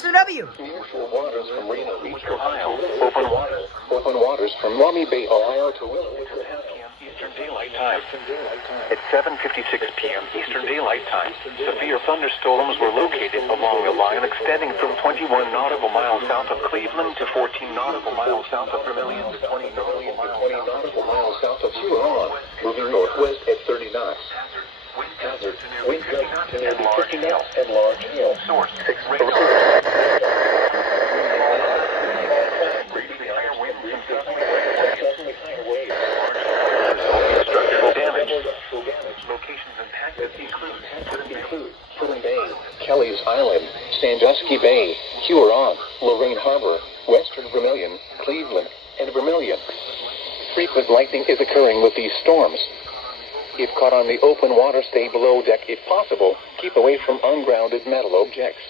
SOW. Neutral waters from Reno Beach, Ohio. Open waters from Lummi Bay, Ohio to Willowwood. Eastern Daylight Time. At 7:56 p.m. Eastern Daylight Time, severe thunderstorms were located along a line extending from 21 nautical miles south of Cleveland to 14 nautical miles south of Vermilion to 20 nautical miles south of Huron, moving northwest at 30 knots. Hazard, wind gusts to nearly 50 knots and large hail. Source, structural damage. Locations impacted include Pudding Bay, Kelly's Island, Sandusky Bay, Huron, Lorraine Harbor, Western Vermilion, Cleveland, and Vermilion. Frequent lightning is occurring with these storms. If caught on the open water, stay below deck if possible. Keep away from ungrounded metal objects.